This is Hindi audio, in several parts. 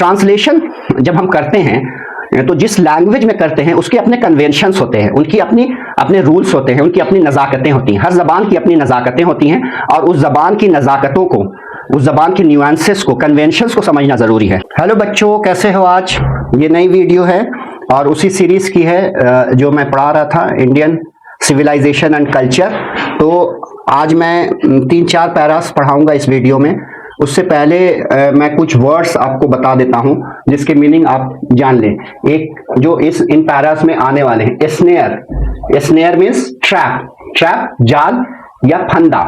ट्रांसलेशन जब हम करते हैं तो जिस लैंग्वेज में करते हैं उसके अपने कन्वेंशंस होते हैं, उनकी अपने रूल्स होते हैं, उनकी अपनी नज़ाकतें होती हैं। हर जबान की अपनी नज़ाकतें होती हैं और उस जबान की नज़ाकतों को, उस जबान की न्यूएंसेस को, कन्वेंशंस को समझना जरूरी है। हेलो बच्चों, कैसे हो? आज ये नई वीडियो है और उसी सीरीज की है जो मैं पढ़ा रहा था, इंडियन सिविलाइजेशन एंड कल्चर। तो आज मैं 3-4 पैरास पढ़ाऊंगा इस वीडियो में। उससे पहले मैं कुछ वर्ड्स आपको बता देता हूं जिसके मीनिंग आप जान लें। एक जो इन पैरास में आने वाले हैं, snare. Snare means trap, trap जाल या फंदा।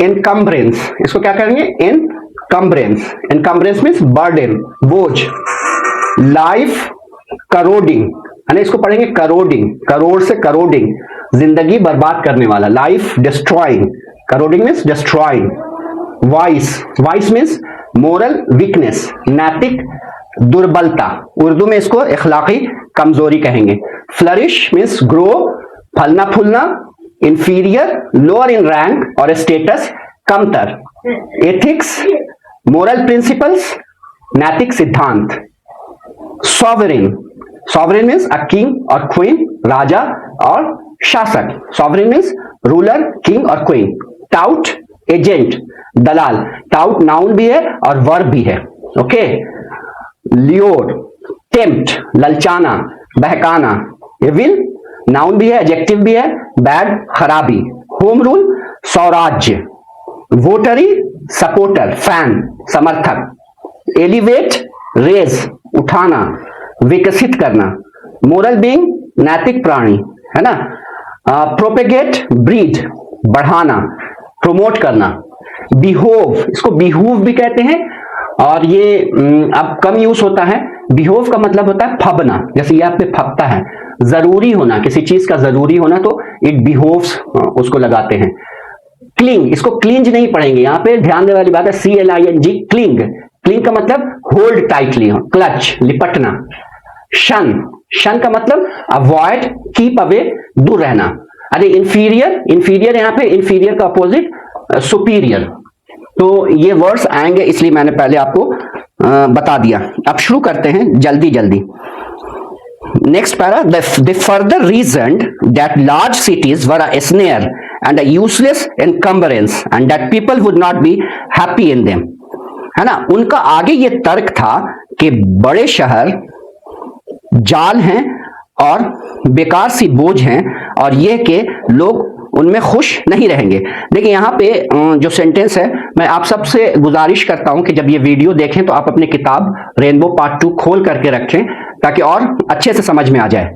इनकम्ब्रेंस, इसको क्या करेंगे? इनकम्ब्रेंस। इनकम्ब्रेंस मीन्स बर्डन, बोझ। लाइफ करोडिंग, है ना, इसको पढ़ेंगे करोडिंग, करोड़ से करोडिंग, जिंदगी बर्बाद करने वाला। Life destroying, corroding means destroying. Vice, vice means moral weakness, नैतिक दुर्बलता। उर्दू में इसको इखलाकी कमजोरी कहेंगे। फ्लरिश मीन्स ग्रो, फलना फूलना। इंफीरियर, लोअर इन रैंक और स्टेटस, कमतर। एथिक्स, मोरल प्रिंसिपल्स, नैतिक सिद्धांत। Sovereign, sovereign means a king और क्वीन, राजा और शासक। सॉवरेन मीन्स रूलर, किंग और क्वीन। टाउट, एजेंट, दलाल। टाउट नाउन भी है और वर्ब भी है। ओके। लियोर, टेम्प्ट, ललचाना, बहकाना। विल नाउन भी है, एडजेक्टिव भी है। बैड, खराबी। होम रूल, स्वराज्य। वोटरी, सपोर्टर, फैन, समर्थक। एलिवेट, रेज, उठाना, विकसित करना। मोरल बीइंग, नैतिक प्राणी, है ना। प्रोपेगेट, ब्रीड, बढ़ाना, प्रमोट करना। बिहोव, इसको बिहूव भी कहते हैं और ये अब कम यूज होता है। बिहोव का मतलब होता है फबना, जैसे ये आप पे फबता है, जरूरी होना, किसी चीज का जरूरी होना, तो इट बिहोव्स उसको लगाते हैं। क्लिंग, इसको क्लिंज नहीं पढ़ेंगे, यहाँ पे ध्यान देने वाली बात है, CLING, क्लिंग। क्लिंग का मतलब होल्ड टाइटली, क्लच, लिपटना। शन, शन का मतलब अवॉइड, कीप अवे, दूर रहना। अरे इंफीरियर, इंफीरियर यहाँ पे इंफीरियर का अपोजिट सुपीरियर। तो ये वर्ड्स आएंगे इसलिए मैंने पहले आपको बता दिया। अब शुरू करते हैं जल्दी जल्दी। Next para, the further reason that large cities were a snare and a useless encumbrance and that people would not be happy in them, है ना। उनका आगे ये तर्क था कि बड़े शहर जाल हैं और बेकार सी बोझ हैं और ये कि लोग उनमें खुश नहीं रहेंगे। देखिए यहाँ पे जो सेंटेंस है, मैं आप सबसे गुजारिश करता हूं कि जब ये वीडियो देखें तो आप अपनी किताब रेनबो पार्ट 2 खोल करके रखें ताकि और अच्छे से समझ में आ जाए।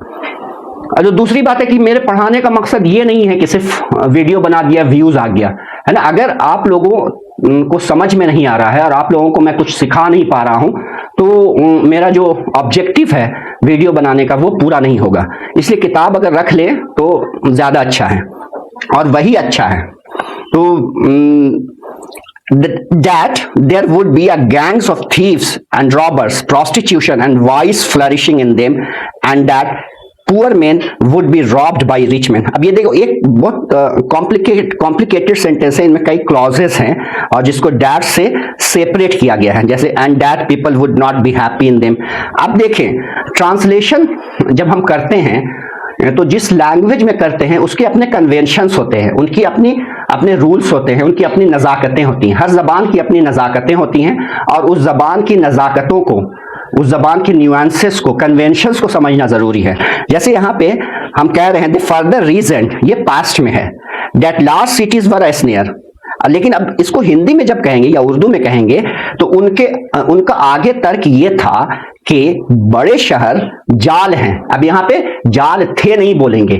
और जो दूसरी बात है कि मेरे पढ़ाने का मकसद ये नहीं है कि सिर्फ वीडियो बना दिया, व्यूज आ गया, है ना। अगर आप लोगों को समझ में नहीं आ रहा है और आप लोगों को मैं कुछ सिखा नहीं पा रहा हूं तो मेरा जो ऑब्जेक्टिव है वीडियो बनाने का वो पूरा नहीं होगा। इसलिए किताब अगर रख ले तो ज्यादा अच्छा है और वही अच्छा है। तो that there would be a gangs of thieves and robbers, prostitution and vice flourishing in them and that poor man would be robbed by rich man. अब ये देखो, एक बहुत कॉम्प्लिकेटेड सेंटेंस है, इनमें कई क्लॉजेस हैं और जिसको डैट से सेपरेट किया गया है, जैसे and that people would not be happy in them. अब देखें, ट्रांसलेशन जब हम करते हैं तो जिस लैंग्वेज में करते हैं उसके अपने कन्वेंशंस होते हैं, उनकी अपने रूल्स होते हैं, उनकी अपनी नज़ाकतें होती हैं। हर जबान की अपनी नज़ाकतें होती हैं और उस जबान की नज़ाकतों को, उस जबान की न्यूएंसेस को, कन्वेंशंस को समझना जरूरी है। जैसे यहाँ पे हम कह रहे हैं द फर्दर रीजन, ये पास्ट में है, that large cities were a snare. लेकिन अब इसको हिंदी में जब कहेंगे या उर्दू में कहेंगे तो उनका आगे तर्क ये था कि बड़े शहर जाल हैं। अब यहाँ पे जाल थे नहीं बोलेंगे,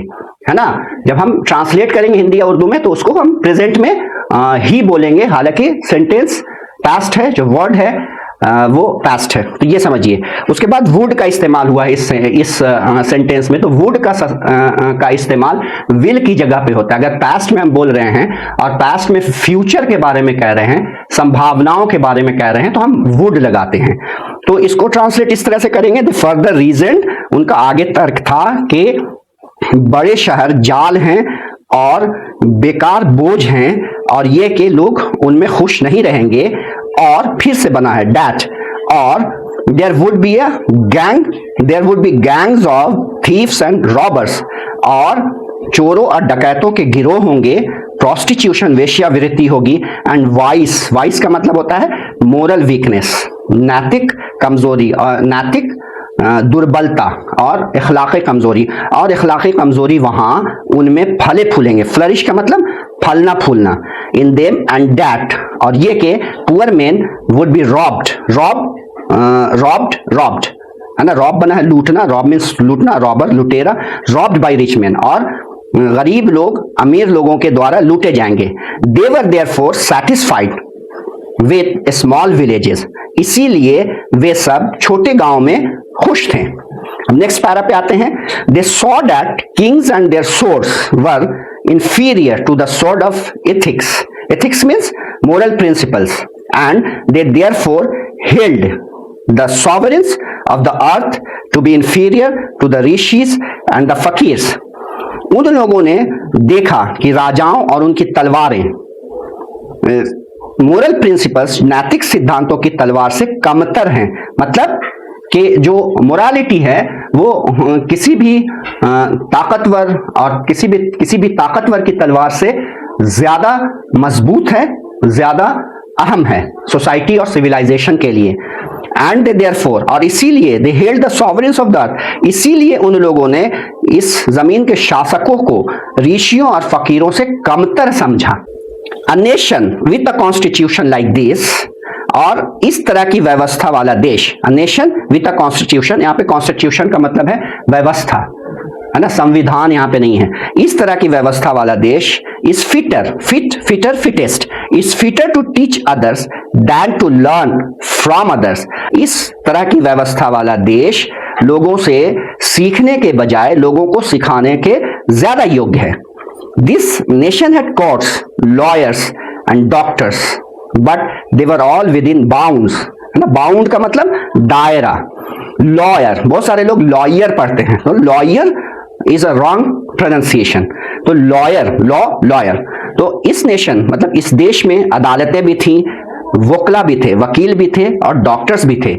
है ना। जब हम ट्रांसलेट करेंगे हिंदी या उर्दू में तो उसको हम प्रेजेंट में ही बोलेंगे, हालांकि सेंटेंस पास्ट है, जो वर्ड है वो पास्ट है, तो ये समझिए। उसके बाद वुड का इस्तेमाल हुआ है इस सेंटेंस में, तो वुड का इस्तेमाल विल की जगह पे होता है। अगर पास्ट में हम बोल रहे हैं और पास्ट में फ्यूचर के बारे में कह रहे हैं, संभावनाओं के बारे में कह रहे हैं, तो हम वुड लगाते हैं। तो इसको ट्रांसलेट इस तरह से करेंगे, द फर्दर रीजन, उनका आगे तर्क था कि बड़े शहर जाल हैं और बेकार बोझ हैं और ये कि लोग उनमें खुश नहीं रहेंगे। और फिर से बना है डैट, और there would be a gang, there would be gangs of thieves and robbers, और चोरों और डकैतों के गिरोह होंगे, प्रोस्टिट्यूशन वेश्यावृत्ति होगी, एंड वाइस, वाइस का मतलब होता है मोरल वीकनेस, नैतिक कमजोरी और नैतिक दुर्बलता और इखलाकी कमजोरी, और इखलाकी कमजोरी वहां उनमें फले फूलेंगे, फ्लरिश का मतलब फलना फूलना, इन देम एंड दैट, और ये के poor man would be robbed, robbed है ना, रॉब बना है लूटना, रॉब मीन्स लूटना, रॉबर लुटेरा, रॉब्ड बाय रिच मैन, और गरीब लोग अमीर लोगों के द्वारा लूटे जाएंगे। They were therefore satisfied with small villages, इसीलिए वे सब छोटे गांव में खुश थे। नेक्स्ट पैरा पे आते हैं, they saw that kings and their swords were inferior to the sword of ethics, ethics means moral principles, and they therefore held the sovereigns of the earth to be inferior to the rishis and the fakirs। उन लोगों ने देखा कि राजाओं और उनकी तलवारें मोरल प्रिंसिपल्स, नैतिक सिद्धांतों की तलवार से कमतर हैं, मतलब कि जो मोरालिटी है वो किसी भी ताकतवर और किसी भी ताकतवर की तलवार से ज्यादा मजबूत है, ज्यादा अहम है सोसाइटी और सिविलाइजेशन के लिए। एंड देयरफॉर, और इसीलिए they held the sovereigns of the earth, इसीलिए उन लोगों ने इस जमीन के शासकों को ऋषियों और फकीरों से कमतर समझा। A nation with a constitution like this, और इस तरह की व्यवस्था वाला देश, a nation with a constitution, यहाँ पे कॉन्स्टिट्यूशन का मतलब है व्यवस्था, है ना, संविधान यहाँ पे नहीं है, इस तरह की व्यवस्था वाला देश is fittest is fitter to teach others than to learn from others, इस तरह की व्यवस्था वाला देश लोगों से सीखने के बजाय लोगों को सिखाने के ज्यादा योग्य है। This nation had courts, lawyers and doctors, but they were all with in bounds, है ना, बाउंड का मतलब दायरा। लॉयर, बहुत सारे लोग लॉयर पढ़ते हैं, तो lawyer is a wrong pronunciation, तो लॉयर, लॉयर, तो इस नेशन मतलब इस देश में अदालतें भी थी, वकला भी थे, वकील भी थे और डॉक्टर्स भी थे,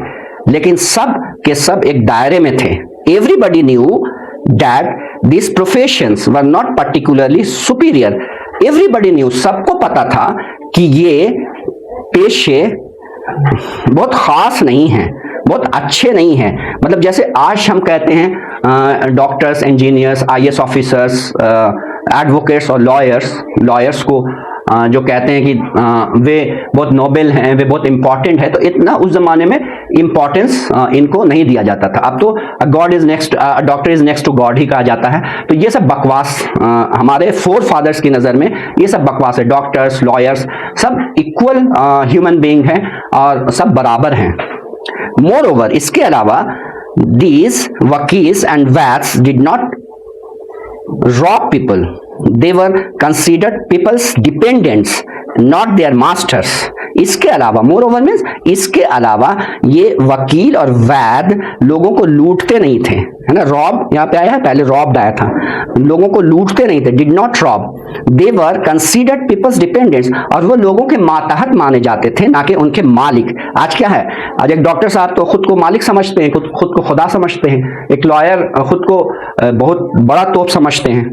लेकिन सब के सब एक दायरे में थे। Everybody knew that this professions were not particularly superior, everybody knew, सबको पता था कि ये पेशे बहुत खास नहीं है, बहुत अच्छे नहीं है। मतलब जैसे आज हम कहते हैं doctors, engineers, IAS officers, advocates और लॉयर्स को जो कहते हैं कि वे बहुत नोबेल हैं, वे बहुत इंपॉर्टेंट है, तो इतना उस जमाने में इंपॉर्टेंस इनको नहीं दिया जाता था। अब तो God is next, doctor is next to God ही कहा जाता है। तो ये सब बकवास, हमारे फोर फादर्स की नजर में ये सब बकवास है। डॉक्टर्स, लॉयर्स सब इक्वल ह्यूमन बीइंग हैं और सब बराबर हैं। मोर ओवर, इसके अलावा these वकील्स एंड वैट्स did not rob people, they were considered people's dependents, not their masters। इसके अलावा, मोर ओवर मीन्स इसके अलावा ये वकील और वैद लोगों को लूटते नहीं थे, है ना, रॉब यहाँ पे आया है, पहले रॉब्ड आया था, लोगों को लूटते नहीं थे, did not rob, they were considered peoples dependents, और वो लोगों के मातहत माने जाते थे, ना कि उनके मालिक। आज क्या है, आज एक डॉक्टर साहब तो खुद को मालिक समझते हैं, खुद को खुदा समझते हैं, एक लॉयर खुद को बहुत बड़ा तोप समझते हैं,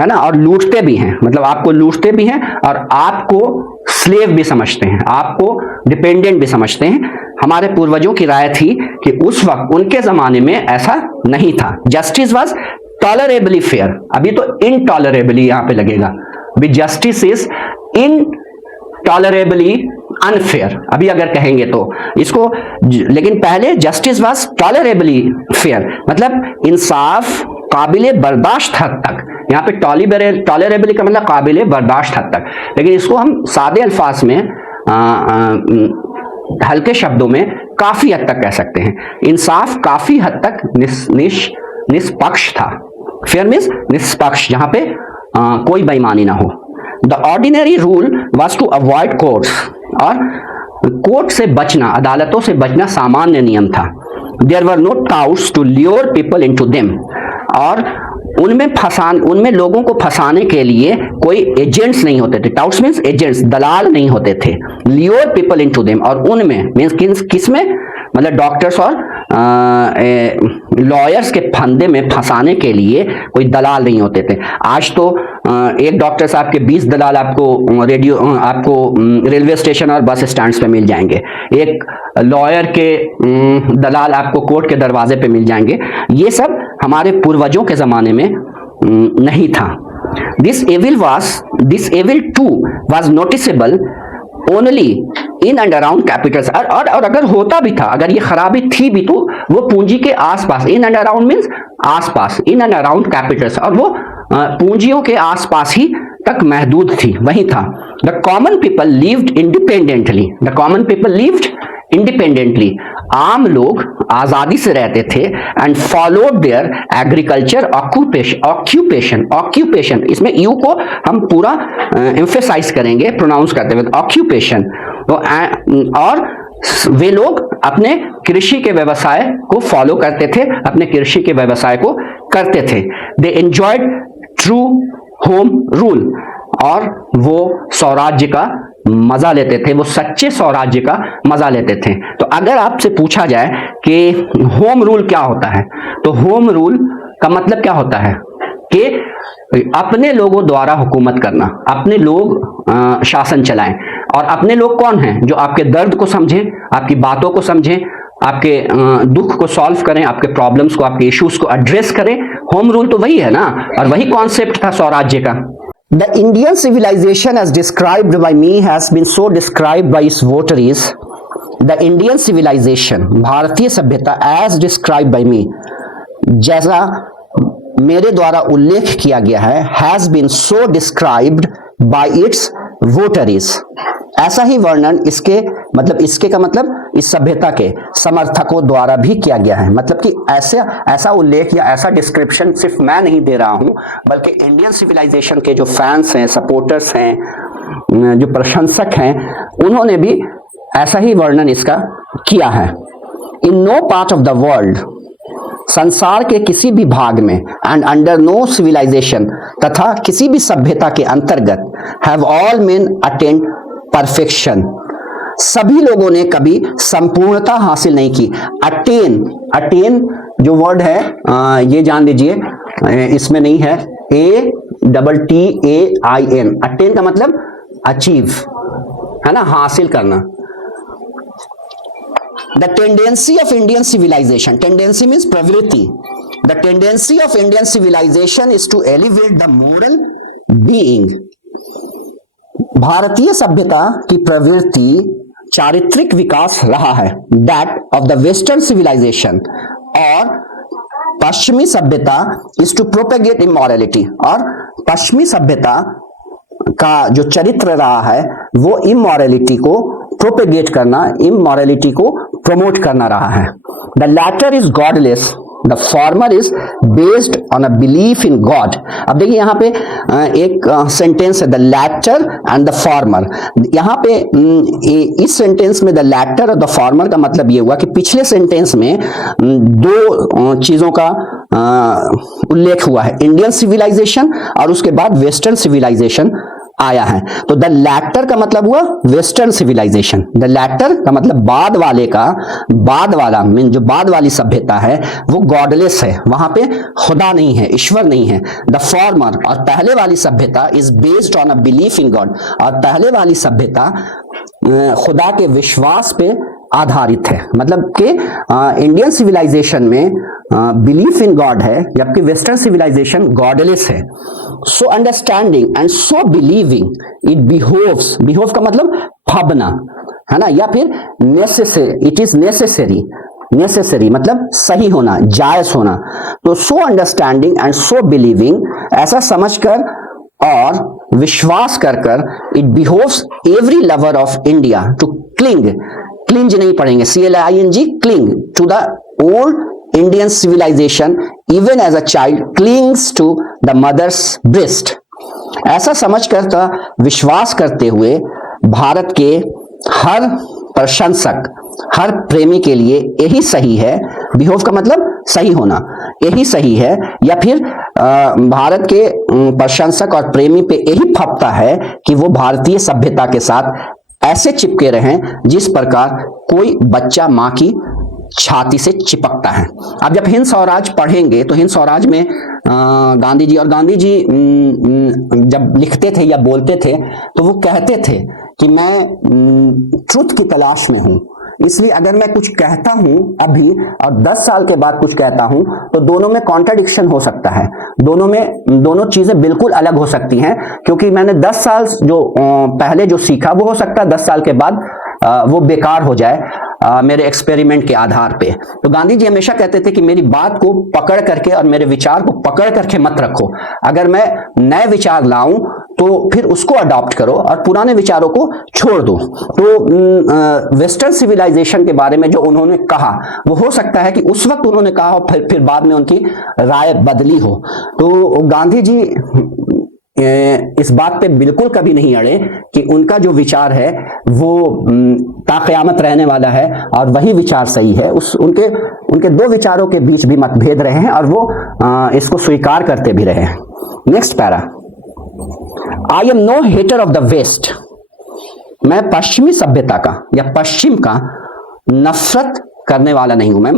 है ना, और लूटते भी हैं, मतलब आपको लूटते भी हैं और आपको स्लेव भी समझते हैं, आपको डिपेंडेंट भी समझते हैं। हमारे पूर्वजों की राय थी कि उस वक्त उनके जमाने में ऐसा नहीं था। जस्टिस वाज टॉलरेबली फेयर, अभी तो इनटॉलरेबली यहां पे लगेगा, बी जस्टिस इज इनटॉलरेबली अनफेयर, अभी अगर कहेंगे तो इसको, लेकिन पहले जस्टिस वाज टॉलरेबली फेयर, मतलब इंसाफ काबिले बर्दाश्त हद तक। यहाँ पे टॉलरेबली का मतलब काबिले बर्दाश्त हद तक, लेकिन इसको हम सादे अल्फाज में हल्के शब्दों में काफी हद तक कह सकते हैं। इंसाफ काफी हद तक निष्पक्ष था। फेयर मीन्स निष्पक्ष, जहां पे कोई बेईमानी ना हो। The ordinary rule was to avoid courts, और कोर्ट से बचना, अदालतों से बचना सामान्य नियम था। There were no touts to lure people into them, और उनमें लोगों को फंसाने के लिए कोई एजेंट्स नहीं होते थे। टाउट्स मीन्स एजेंट्स, दलाल नहीं होते थे। ल्योर पीपल इनटू देम, और उनमें मीन्स किसमें, मतलब डॉक्टर्स और लॉयर्स के फंदे में फंसाने के लिए कोई दलाल नहीं होते थे। आज तो एक डॉक्टर साहब के 20 दलाल आपको रेलवे स्टेशन और बस स्टैंड्स पे मिल जाएंगे। एक लॉयर के दलाल आपको कोर्ट के दरवाजे पे मिल जाएंगे। ये सब हमारे पूर्वजों के जमाने में नहीं था। This evil too was noticeable only in and around capitals। और अगर होता भी था, अगर ये खराबी थी भी, तो वो पूंजी के आसपास, इन एंड अराउंड मीन्स आसपास, इन एंड अराउंड कैपिटल्स, और वो पूंजियों के आसपास ही तक महदूद थी, वही था। The common people lived independently, the common people lived independently, आम लोग आजादी से रहते थे। And followed there agriculture occupation, इसमें यू को हम पूरा एम्फेसाइज करेंगे प्रोनाउंस करते हुए, ऑक्यूपेशन। और वे लोग अपने कृषि के व्यवसाय को फॉलो करते थे, अपने कृषि के व्यवसाय को करते थे। दे एंजॉयड ट्रू होम रूल, और वो स्वराज्य का मजा लेते थे, वो सच्चे स्वराज्य का मजा लेते थे। तो अगर आपसे पूछा जाए कि होम रूल क्या होता है, तो होम रूल का मतलब क्या होता है कि अपने लोगों द्वारा हुकूमत करना, अपने लोग शासन चलाएं। और अपने लोग कौन हैं? जो आपके दर्द को समझें, आपकी बातों को समझें, आपके दुख को सॉल्व करें, आपके प्रॉब्लम्स को, आपके इश्यूज को एड्रेस करें। होम रूल तो वही है ना, और वही कॉन्सेप्ट था स्वराज्य का। The Indian civilization as described by me has been so described by its votaries। The Indian civilization, भारतीय सभ्यता as described by me, जैसा मेरे द्वारा उल्लेख किया गया है, has been so described by its votaries। ऐसा ही वर्णन इसके का मतलब इस सभ्यता के समर्थकों द्वारा भी किया गया है। मतलब कि ऐसा उल्लेख या ऐसा डिस्क्रिप्शन सिर्फ मैं नहीं दे रहा हूं, बल्कि इंडियन सिविलाइजेशन के जो फैंस हैं, सपोर्टर्स हैं, जो प्रशंसक हैं, उन्होंने भी ऐसा ही वर्णन इसका किया है। In no part of the world, संसार के किसी भी भाग में, एंड अंडर नो सिविलाइजेशन, तथा किसी भी सभ्यता के अंतर्गत, have all main attend perfection, सभी लोगों ने कभी संपूर्णता हासिल नहीं की। अटेन जो वर्ड है, ये जान लीजिए, इसमें नहीं है, ATTAIN, अटेन का मतलब अचीव है ना, हासिल करना। The tendency of Indian civilization, tendency means प्रवृत्ति, the tendency of Indian civilization is to elevate the moral being। भारतीय सभ्यता की प्रवृत्ति चारित्रिक विकास रहा है, that of the western civilization, और पश्चिमी सभ्यता is to propagate immorality, और पश्चिमी सभ्यता का जो चरित्र रहा है वो इमोरलिटी को प्रोपेगेट करना, इमोरलिटी को प्रमोट करना रहा है। The latter is godless, the former is based on a belief in God. अब देखिए यहाँ पे एक सेंटेंस है, the latter and the former. यहाँ पे इस सेंटेंस में द लैटर और द फॉर्मर का मतलब ये हुआ कि पिछले सेंटेंस में दो चीजों का उल्लेख हुआ है, इंडियन सिविलाइजेशन और उसके बाद वेस्टर्न सिविलाइजेशन आया है। तो द लैटर का मतलब हुआ वेस्टर्न सिविलाइजेशन, द लैटर का मतलब बाद वाला मीन जो बाद वाली सभ्यता है वो गॉडलेस है, वहां पे खुदा नहीं है, ईश्वर नहीं है। द फॉर्मर, और पहले वाली सभ्यता, is based on a belief in God, और पहले वाली सभ्यता खुदा के विश्वास पे आधारित है। मतलब कि इंडियन सिविलाइजेशन में बिलीफ इन गॉड है, जबकि वेस्टर्न सिविलाइजेशन गॉडलेस है। So understanding and so believing it behoves, behove का मतलब भावना है ना, या फिर नेसेसरी, इट इज नेसेसरी मतलब सही होना, जायज होना। तो so understanding and so believing, ऐसा समझकर और विश्वास कर it behoves every lover of India to cling नहीं पढ़ेंगे, CLING, cling to the old Indian civilization even as a child clings to the mother's breast। ऐसा समझकर था, विश्वास करते हुए भारत के हर प्रशंसक, हर प्रेमी के लिए यही सही है, बिहोव का मतलब सही होना, यही सही है, या फिर भारत के प्रशंसक और प्रेमी पे यही फपता है कि वो भारतीय सभ्यता के साथ ऐसे चिपके रहें जिस प्रकार कोई बच्चा मां की छाती से चिपकता है। अब जब हिंद स्वराज पढ़ेंगे तो हिंद स्वराज में गांधी जी जब लिखते थे या बोलते थे तो वो कहते थे कि मैं ट्रुथ की तलाश में हूं, इसलिए अगर मैं कुछ कहता हूं अभी और 10 साल के बाद कुछ कहता हूं तो दोनों में कॉन्ट्राडिक्शन हो सकता है, दोनों चीजें बिल्कुल अलग हो सकती हैं, क्योंकि मैंने 10 साल जो पहले जो सीखा वो हो सकता है 10 साल के बाद वो बेकार हो जाए मेरे एक्सपेरिमेंट के आधार पे। तो गांधी जी हमेशा कहते थे कि मेरी बात को पकड़ करके और मेरे विचार को पकड़ करके मत रखो, अगर मैं नए विचार लाऊं तो फिर उसको अडॉप्ट करो और पुराने विचारों को छोड़ दो। तो वेस्टर्न सिविलाइजेशन के बारे में जो उन्होंने कहा वो हो सकता है कि उस वक्त उन्होंने कहा हो, फिर बाद में उनकी राय बदली हो। तो गांधी जी इस बात पे बिल्कुल कभी नहीं अड़े कि उनका जो विचार है वो ताक़यामत रहने वाला है और वही विचार सही है। उनके दो विचारों के बीच भी मतभेद रहे हैं और वो इसको स्वीकार करते भी रहे हैं। Next para, I am no hater of the west. मैं पश्चिमी सभ्यता का या पश्चिम का नफरत करने वाला नहीं हूं। मैं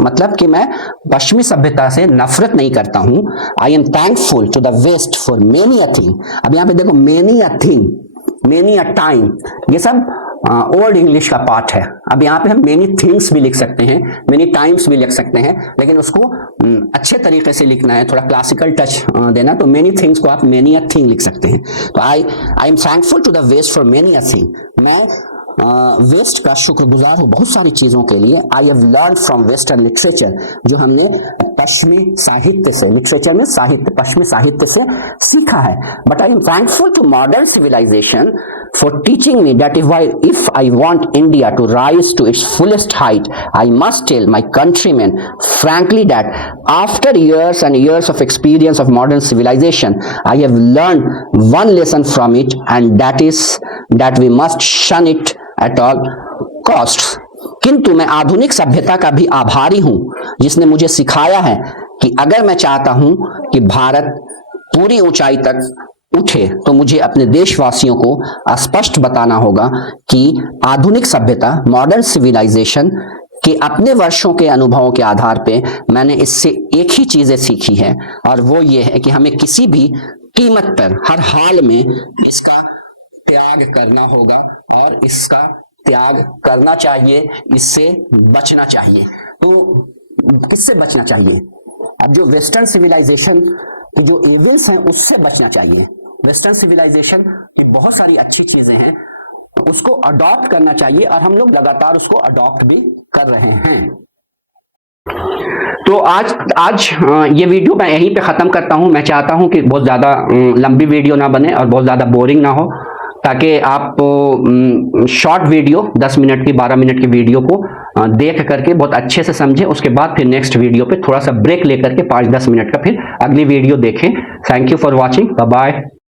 मतलब कि मैं पश्चिमी सभ्यता से नफरत नहीं करता हूं। I am thankful to the west for many a thing. अब यहां पे देखो, many a thing, many a time, ये सब ओल्ड इंग्लिश का पार्ट है। अब यहाँ पे हम मेनी थिंग्स भी लिख सकते हैं, मेनी टाइम्स भी लिख सकते हैं, लेकिन उसको अच्छे तरीके से लिखना है, थोड़ा क्लासिकल टच देना, तो मेनी थिंग्स को आप मेनी अ थिंग लिख सकते हैं। तो I am thankful to the west for many a thing. मैं वेस्ट का शुक्रगुजार हूं बहुत सारी चीजों के लिए। I have learn from western literature, जो हमने पश्चिमी साहित्य से, लिटरेचर में साहित्य, पश्चिमी साहित्य से सीखा है। But I am thankful to modern civilisation for teaching me that if I want India to rise to its fullest height, I must tell my countrymen frankly that after years and years of experience of modern civilization, I have learned one lesson from it, and that is that we must shun it at all costs. किंतु मैं आधुनिक सभ्यता का भी आभारी हूं जिसने मुझे सिखाया है कि अगर मैं चाहता हूं कि भारत पूरी ऊंचाई तक उठे तो मुझे अपने देशवासियों को स्पष्ट बताना होगा कि आधुनिक सभ्यता, मॉडर्न सिविलाइजेशन कि अपने वर्षों के अनुभवों के आधार पे मैंने इससे एक ही चीजें सीखी है, और वो ये है कि हमें किसी भी कीमत पर, हर हाल में इसका त्याग करना होगा और इसका त्याग करना चाहिए, इससे बचना चाहिए। तो किससे बचना चाहिए? अब जो वेस्टर्न सिविलाइजेशन की जो इविल्स हैं उससे बचना चाहिए। वेस्टर्न सिविलाइजेशन की बहुत सारी अच्छी चीजें हैं, उसको अडॉप्ट करना चाहिए और हम लोग लगातार उसको अडॉप्ट भी कर रहे हैं। तो आज ये वीडियो मैं यहीं पे खत्म करता हूं। मैं चाहता हूं कि बहुत ज्यादा लंबी वीडियो ना बने और बहुत ज्यादा बोरिंग ना हो, ताकि आप शॉर्ट वीडियो 10 मिनट की, 12 मिनट की वीडियो को देख करके बहुत अच्छे से समझें। उसके बाद फिर नेक्स्ट वीडियो पे थोड़ा सा ब्रेक लेकर के 5-10 मिनट का फिर अगली वीडियो देखें। Thank you for watching, bye bye.